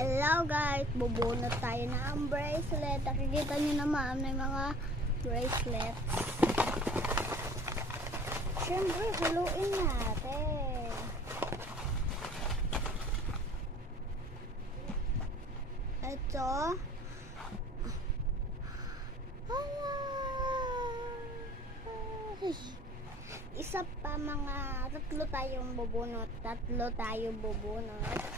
Hello guys, bubunot tayo ng bracelet. Nakikita nyo naman may mga bracelets. Siyempre, haluin natin. Ito. Isa pa, mga tatlo tayong bubunot.